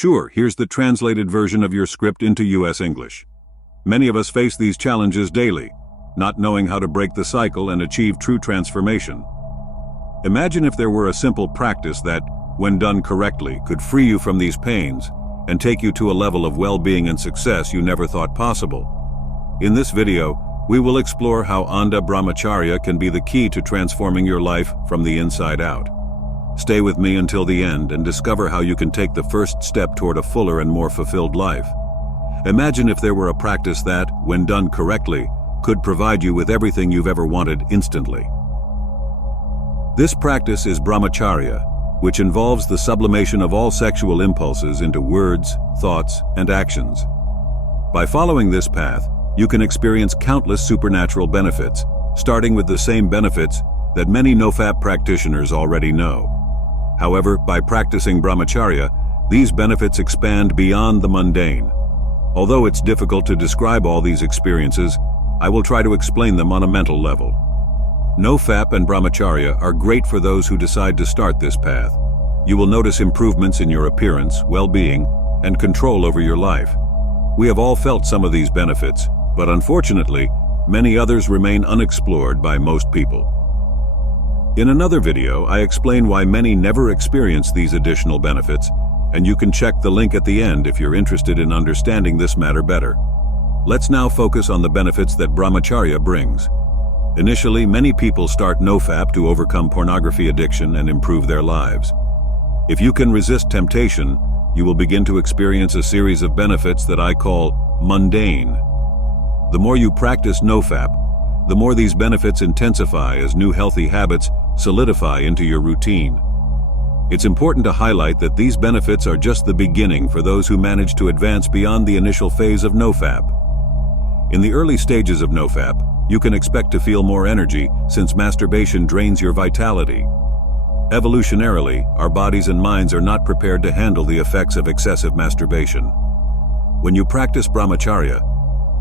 Sure, here's the translated version of your script into US English. Many of us face these challenges daily, not knowing how to break the cycle and achieve true transformation. Imagine if there were a simple practice that, when done correctly, could free you from these pains and take you to a level of well-being and success you never thought possible. In this video, we will explore how Anda Brahmacharya can be the key to transforming your life from the inside out. Stay with me until the end and discover how you can take the first step toward a fuller and more fulfilled life. Imagine if there were a practice that, when done correctly, could provide you with everything you've ever wanted instantly. This practice is Brahmacharya, which involves the sublimation of all sexual impulses into words, thoughts, and actions. By following this path, you can experience countless supernatural benefits, starting with the same benefits that many NoFap practitioners already know. However, by practicing Brahmacharya, these benefits expand beyond the mundane. Although it's difficult to describe all these experiences, I will try to explain them on a mental level. NoFap and Brahmacharya are great for those who decide to start this path. You will notice improvements in your appearance, well-being, and control over your life. We have all felt some of these benefits, but unfortunately, many others remain unexplored by most people. In another video, I explain why many never experience these additional benefits, and you can check the link at the end if you're interested in understanding this matter better. Let's now focus on the benefits that Brahmacharya brings. Initially, many people start NoFap to overcome pornography addiction and improve their lives. If you can resist temptation, you will begin to experience a series of benefits that I call mundane. The more you practice NoFap, the more these benefits intensify as new healthy habits solidify into your routine. It's important to highlight that these benefits are just the beginning for those who manage to advance beyond the initial phase of NoFap. In the early stages of NoFap, you can expect to feel more energy since masturbation drains your vitality. Evolutionarily, our bodies and minds are not prepared to handle the effects of excessive masturbation. When you practice Brahmacharya,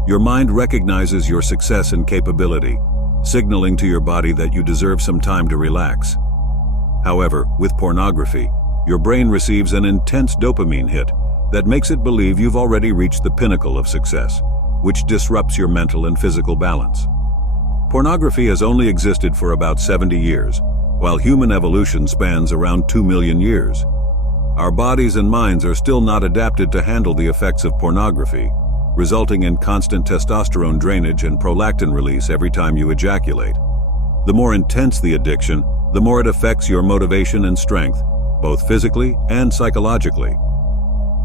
your mind recognizes your success and capability, signaling to your body that you deserve some time to relax. However, with pornography, your brain receives an intense dopamine hit that makes it believe you've already reached the pinnacle of success, which disrupts your mental and physical balance. Pornography has only existed for about 70 years, while human evolution spans around 2 million years. Our bodies and minds are still not adapted to handle the effects of pornography, resulting in constant testosterone drainage and prolactin release every time you ejaculate. The more intense the addiction, the more it affects your motivation and strength, both physically and psychologically.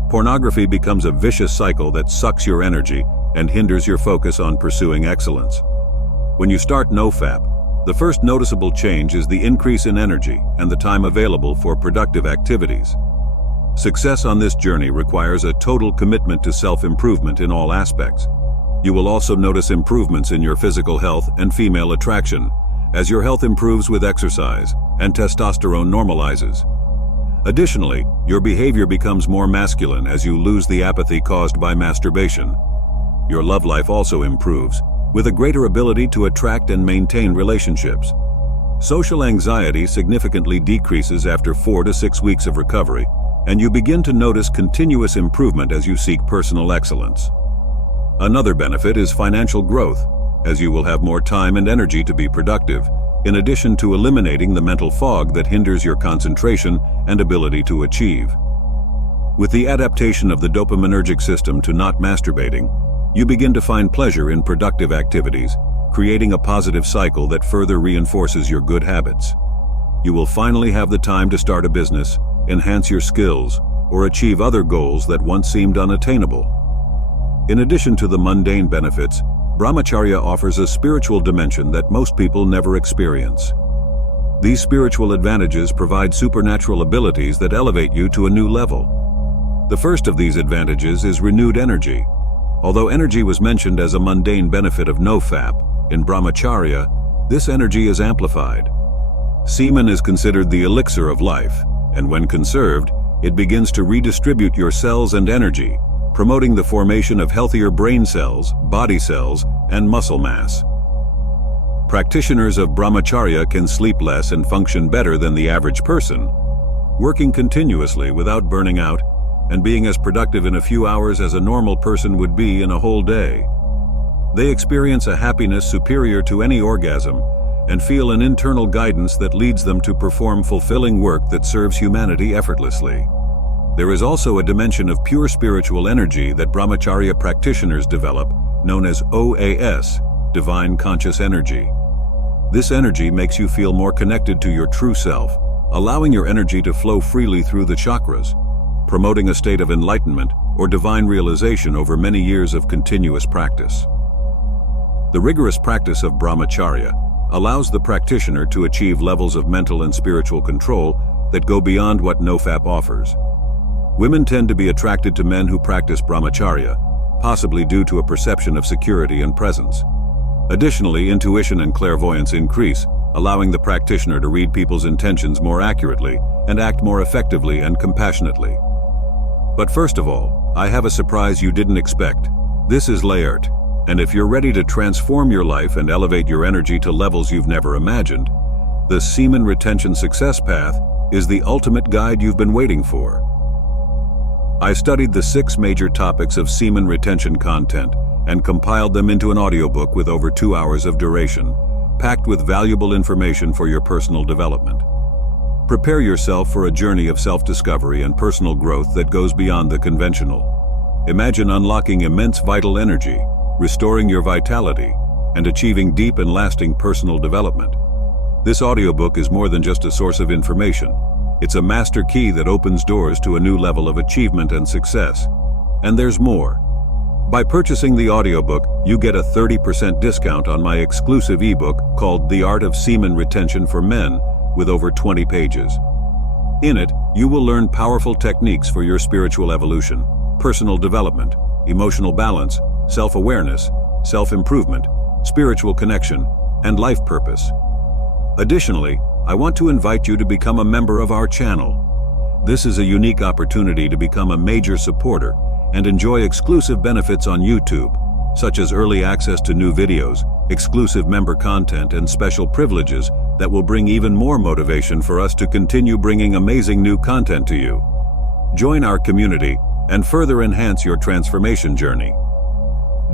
Pornography becomes a vicious cycle that sucks your energy and hinders your focus on pursuing excellence. When you start NoFap, the first noticeable change is the increase in energy and the time available for productive activities. Success on this journey requires a total commitment to self-improvement in all aspects. You will also notice improvements in your physical health and female attraction, as your health improves with exercise and testosterone normalizes. Additionally, your behavior becomes more masculine as you lose the apathy caused by masturbation. Your love life also improves, with a greater ability to attract and maintain relationships. Social anxiety significantly decreases after 4 to 6 weeks of recovery, and you begin to notice continuous improvement as you seek personal excellence. Another benefit is financial growth, as you will have more time and energy to be productive, in addition to eliminating the mental fog that hinders your concentration and ability to achieve. With the adaptation of the dopaminergic system to not masturbating, you begin to find pleasure in productive activities, creating a positive cycle that further reinforces your good habits. You will finally have the time to start a business, enhance your skills, or achieve other goals that once seemed unattainable. In addition to the mundane benefits, Brahmacharya offers a spiritual dimension that most people never experience. These spiritual advantages provide supernatural abilities that elevate you to a new level. The first of these advantages is renewed energy. Although energy was mentioned as a mundane benefit of NoFap, in Brahmacharya, this energy is amplified. Semen is considered the elixir of life, and when conserved, it begins to redistribute your cells and energy, promoting the formation of healthier brain cells, body cells, and muscle mass. Practitioners of Brahmacharya can sleep less and function better than the average person. Working continuously without burning out, and being as productive in a few hours as a normal person would be in a whole day. They experience a happiness superior to any orgasm and feel an internal guidance that leads them to perform fulfilling work that serves humanity effortlessly. There is also a dimension of pure spiritual energy that brahmacharya practitioners develop, known as OAS, Divine Conscious Energy. This energy makes you feel more connected to your true self, allowing your energy to flow freely through the chakras, promoting a state of enlightenment or divine realization over many years of continuous practice. The rigorous practice of brahmacharya allows the practitioner to achieve levels of mental and spiritual control that go beyond what nofap offers. Women tend to be attracted to men who practice brahmacharya, possibly due to a perception of security and presence. Additionally, intuition and clairvoyance increase, allowing the practitioner to read people's intentions more accurately and act more effectively and compassionately. But first of all, I have a surprise you didn't expect. This is Layert, and if you're ready to transform your life and elevate your energy to levels you've never imagined, the Semen Retention Success Path is the ultimate guide you've been waiting for. I studied the 6 major topics of semen retention content and compiled them into an audiobook with over 2 hours of duration, packed with valuable information for your personal development. Prepare yourself for a journey of self-discovery and personal growth that goes beyond the conventional. Imagine unlocking immense vital energy, restoring your vitality, and achieving deep and lasting personal development. This audiobook is more than just a source of information. It's a master key that opens doors to a new level of achievement and success. And there's more. By purchasing the audiobook, you get a 30% discount on my exclusive ebook called The Art of Semen Retention for Men, with over 20 pages. In it, you will learn powerful techniques for your spiritual evolution, personal development, emotional balance, self-awareness, self-improvement, spiritual connection, and life purpose. Additionally, I want to invite you to become a member of our channel. This is a unique opportunity to become a major supporter and enjoy exclusive benefits on YouTube, such as early access to new videos, exclusive member content, and special privileges that will bring even more motivation for us to continue bringing amazing new content to you. Join our community and further enhance your transformation journey.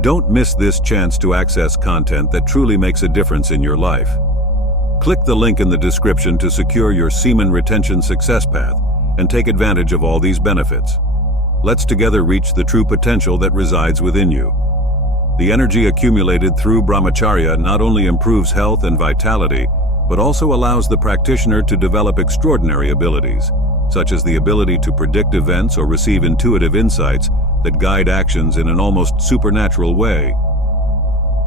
Don't miss this chance to access content that truly makes a difference in your life. Click the link in the description to secure your Semen Retention Success Path and take advantage of all these benefits. Let's together reach the true potential that resides within you. The energy accumulated through brahmacharya not only improves health and vitality, but also allows the practitioner to develop extraordinary abilities, such as the ability to predict events or receive intuitive insights that guide actions in an almost supernatural way.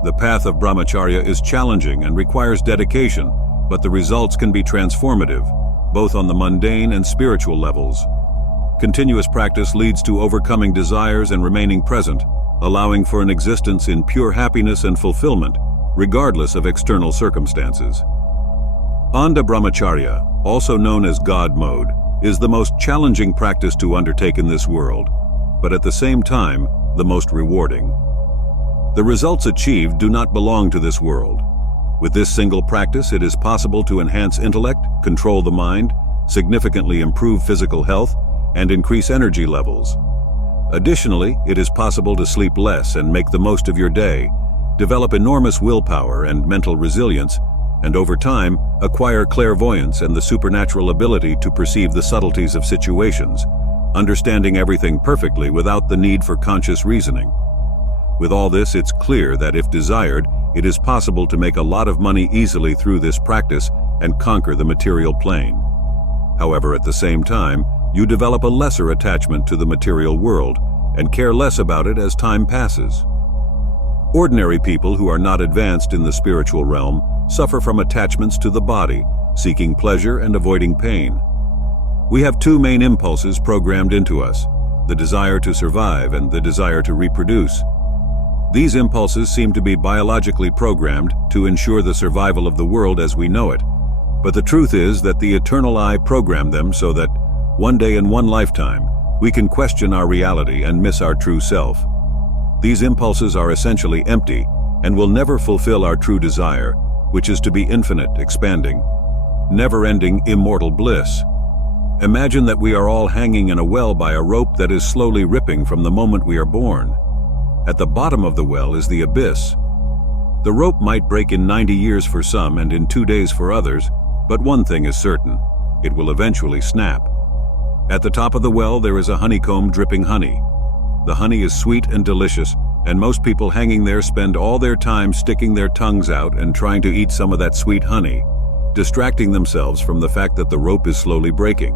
The path of brahmacharya is challenging and requires dedication, but the results can be transformative, both on the mundane and spiritual levels. Continuous practice leads to overcoming desires and remaining present, allowing for an existence in pure happiness and fulfillment, regardless of external circumstances. Anda brahmacharya, also known as God mode, is the most challenging practice to undertake in this world, but at the same time, the most rewarding. The results achieved do not belong to this world. With this single practice, it is possible to enhance intellect, control the mind, significantly improve physical health, and increase energy levels. Additionally, it is possible to sleep less and make the most of your day, develop enormous willpower and mental resilience, and over time, acquire clairvoyance and the supernatural ability to perceive the subtleties of situations, understanding everything perfectly without the need for conscious reasoning. With all this, it's clear that if desired, it is possible to make a lot of money easily through this practice and conquer the material plane. However, at the same time, you develop a lesser attachment to the material world and care less about it as time passes. Ordinary people who are not advanced in the spiritual realm suffer from attachments to the body, seeking pleasure and avoiding pain. We have 2 main impulses programmed into us, the desire to survive and the desire to reproduce. These impulses seem to be biologically programmed to ensure the survival of the world as we know it, but the truth is that the Eternal I programmed them so that, one day in one lifetime, we can question our reality and miss our true self. These impulses are essentially empty and will never fulfill our true desire, which is to be infinite, expanding, never-ending, immortal bliss. Imagine that we are all hanging in a well by a rope that is slowly ripping from the moment we are born. At the bottom of the well is the abyss. The rope might break in 90 years for some and in 2 days for others, but one thing is certain: it will eventually snap. At the top of the well there is a honeycomb dripping honey. The honey is sweet and delicious, and most people hanging there spend all their time sticking their tongues out and trying to eat some of that sweet honey, distracting themselves from the fact that the rope is slowly breaking.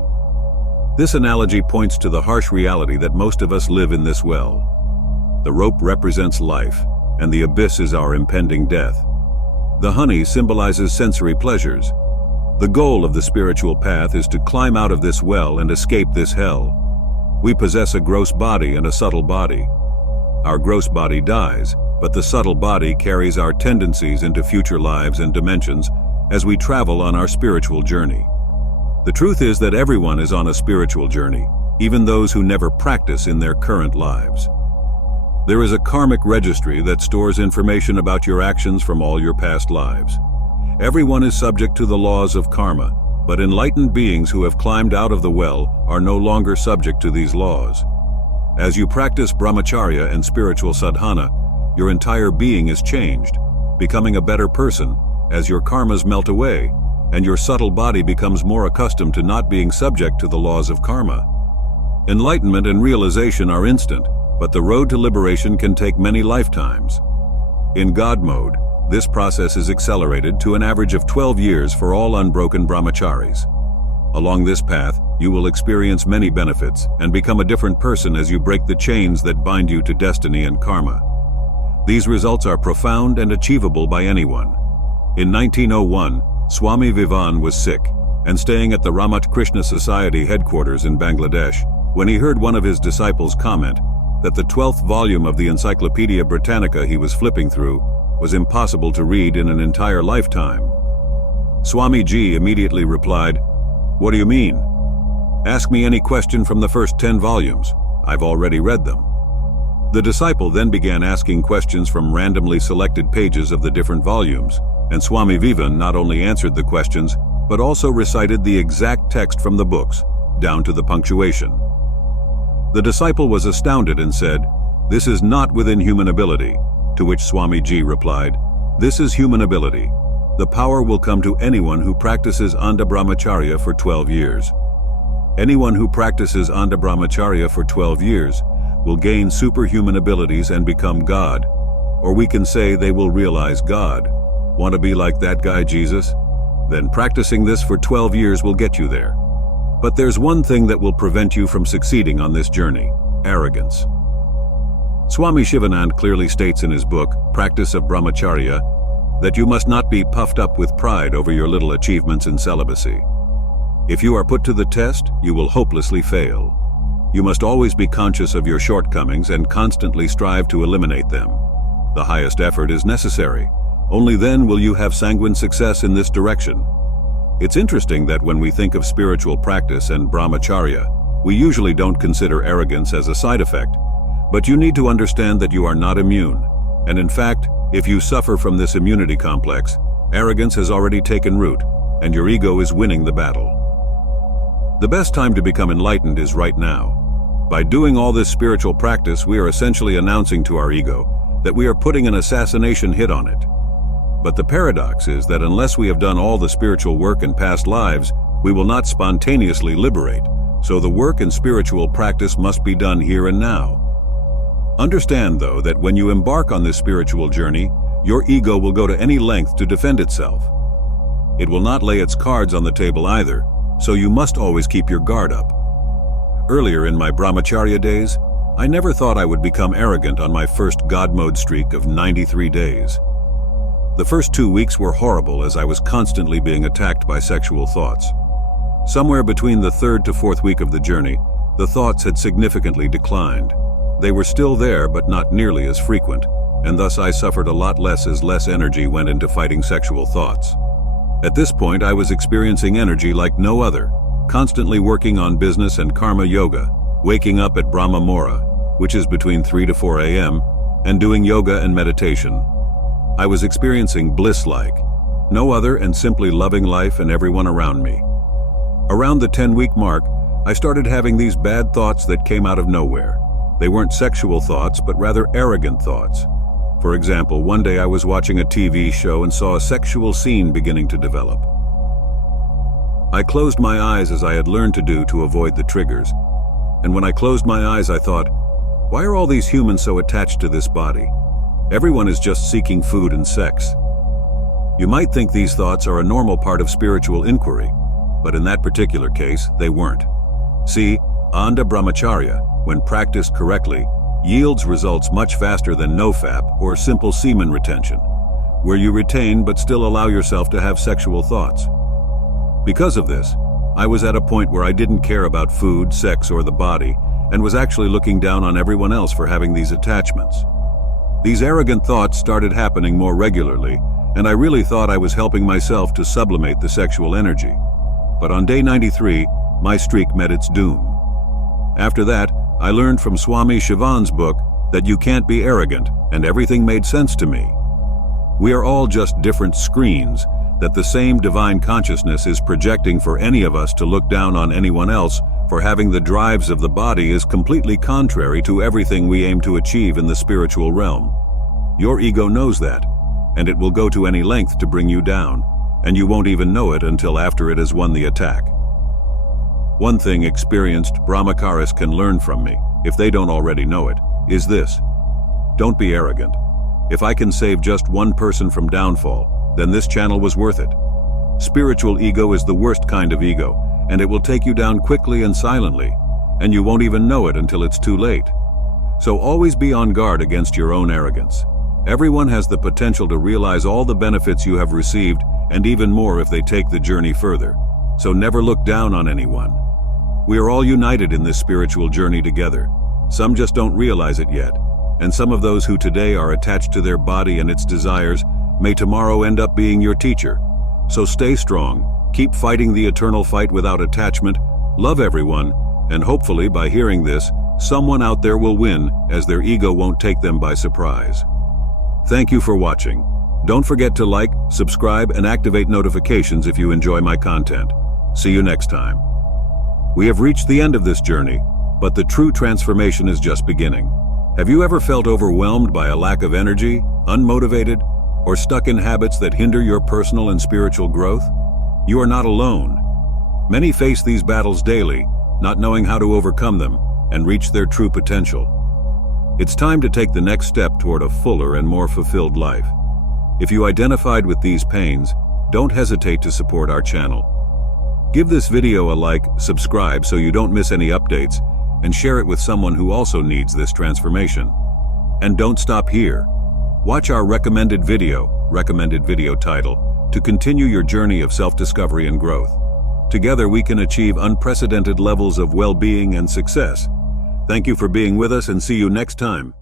This analogy points to the harsh reality that most of us live in this well. The rope represents life, and the abyss is our impending death. The honey symbolizes sensory pleasures. The goal of the spiritual path is to climb out of this well and escape this hell. We possess a gross body and a subtle body. Our gross body dies, but the subtle body carries our tendencies into future lives and dimensions as we travel on our spiritual journey. The truth is that everyone is on a spiritual journey, even those who never practice in their current lives. There is a karmic registry that stores information about your actions from all your past lives. Everyone is subject to the laws of karma, but enlightened beings who have climbed out of the well are no longer subject to these laws. As you practice brahmacharya and spiritual sadhana, your entire being is changed, becoming a better person as your karmas melt away, and your subtle body becomes more accustomed to not being subject to the laws of karma. Enlightenment and realization are instant, but the road to liberation can take many lifetimes. In God mode, this process is accelerated to an average of 12 years for all unbroken brahmacharis. Along this path, you will experience many benefits and become a different person as you break the chains that bind you to destiny and karma. These results are profound and achievable by anyone. In 1901, Swami Vivan was sick and staying at the Ramat Krishna Society headquarters in Bangladesh when he heard one of his disciples comment that the 12th volume of the Encyclopedia Britannica he was flipping through was impossible to read in an entire lifetime. Swamiji immediately replied, "What do you mean? Ask me any question from the first 10 volumes. I've already read them." The disciple then began asking questions from randomly selected pages of the different volumes, and Swami Vivan not only answered the questions, but also recited the exact text from the books, down to the punctuation. The disciple was astounded and said, "This is not within human ability," to which Swamiji replied, "This is human ability. The power will come to anyone who practices Anda Brahmacharya for 12 years. Anyone who practices Anda Brahmacharya for 12 years will gain superhuman abilities and become God, or we can say they will realize God. Want to be like that guy Jesus? Then practicing this for 12 years will get you there. But there's one thing that will prevent you from succeeding on this journey: arrogance." Swami Shivanand clearly states in his book, Practice of Brahmacharya, that you must not be puffed up with pride over your little achievements in celibacy. If you are put to the test, you will hopelessly fail. You must always be conscious of your shortcomings and constantly strive to eliminate them. The highest effort is necessary. Only then will you have sanguine success in this direction. It's interesting that when we think of spiritual practice and brahmacharya, we usually don't consider arrogance as a side effect. But you need to understand that you are not immune. And in fact, if you suffer from this immunity complex, arrogance has already taken root, and your ego is winning the battle. The best time to become enlightened is right now. By doing all this spiritual practice, we are essentially announcing to our ego that we are putting an assassination hit on it. But the paradox is that unless we have done all the spiritual work in past lives, we will not spontaneously liberate. So the work in spiritual practice must be done here and now. Understand, though, that when you embark on this spiritual journey, your ego will go to any length to defend itself. It will not lay its cards on the table either, so you must always keep your guard up. Earlier in my brahmacharya days, I never thought I would become arrogant on my first God mode streak of 93 days. The first 2 weeks were horrible as I was constantly being attacked by sexual thoughts. Somewhere between the 3rd to 4th week of the journey, the thoughts had significantly declined. They were still there, but not nearly as frequent, and thus I suffered a lot less as less energy went into fighting sexual thoughts. At this point, I was experiencing energy like no other, constantly working on business and karma yoga, waking up at Brahma Muhurta, which is between 3 to 4 a.m., and doing yoga and meditation. I was experiencing bliss like no other and simply loving life and everyone around me. Around the 10-week mark, I started having these bad thoughts that came out of nowhere. They weren't sexual thoughts, but rather arrogant thoughts. For example, one day I was watching a TV show and saw a sexual scene beginning to develop. I closed my eyes as I had learned to do to avoid the triggers. And when I closed my eyes, I thought, why are all these humans so attached to this body? Everyone is just seeking food and sex. You might think these thoughts are a normal part of spiritual inquiry, but in that particular case, they weren't. See, Anda Brahmacharya, when practiced correctly, yields results much faster than nofap or simple semen retention, where you retain but still allow yourself to have sexual thoughts. Because of this, I was at a point where I didn't care about food, sex, or the body, and was actually looking down on everyone else for having these attachments. These arrogant thoughts started happening more regularly, and I really thought I was helping myself to sublimate the sexual energy. But on day 93, my streak met its doom. After that, I learned from Swami Shivan's book that you can't be arrogant, and everything made sense to me. We are all just different screens that the same divine consciousness is projecting. For any of us to look down on anyone else for having the drives of the body is completely contrary to everything we aim to achieve in the spiritual realm. Your ego knows that, and it will go to any length to bring you down, and you won't even know it until after it has won the attack. One thing experienced Brahmacharis can learn from me, if they don't already know it, is this: don't be arrogant. If I can save just one person from downfall, then this channel was worth it. Spiritual ego is the worst kind of ego, and it will take you down quickly and silently, and you won't even know it until it's too late. So always be on guard against your own arrogance. Everyone has the potential to realize all the benefits you have received, and even more if they take the journey further. So never look down on anyone. We are all united in this spiritual journey together. Some just don't realize it yet, and some of those who today are attached to their body and its desires may tomorrow end up being your teacher. So stay strong, keep fighting the eternal fight without attachment, love everyone, and hopefully by hearing this, someone out there will win, as their ego won't take them by surprise. Thank you for watching. Don't forget to like, subscribe, and activate notifications if you enjoy my content. See you next time. We have reached the end of this journey, but the true transformation is just beginning. Have you ever felt overwhelmed by a lack of energy, unmotivated, or stuck in habits that hinder your personal and spiritual growth? You are not alone. Many face these battles daily, not knowing how to overcome them and reach their true potential. It's time to take the next step toward a fuller and more fulfilled life. If you identified with these pains, don't hesitate to support our channel. Give this video a like, subscribe so you don't miss any updates, and share it with someone who also needs this transformation. And don't stop here. Watch our recommended video title, to continue your journey of self-discovery and growth. Together we can achieve unprecedented levels of well-being and success. Thank you for being with us, and see you next time.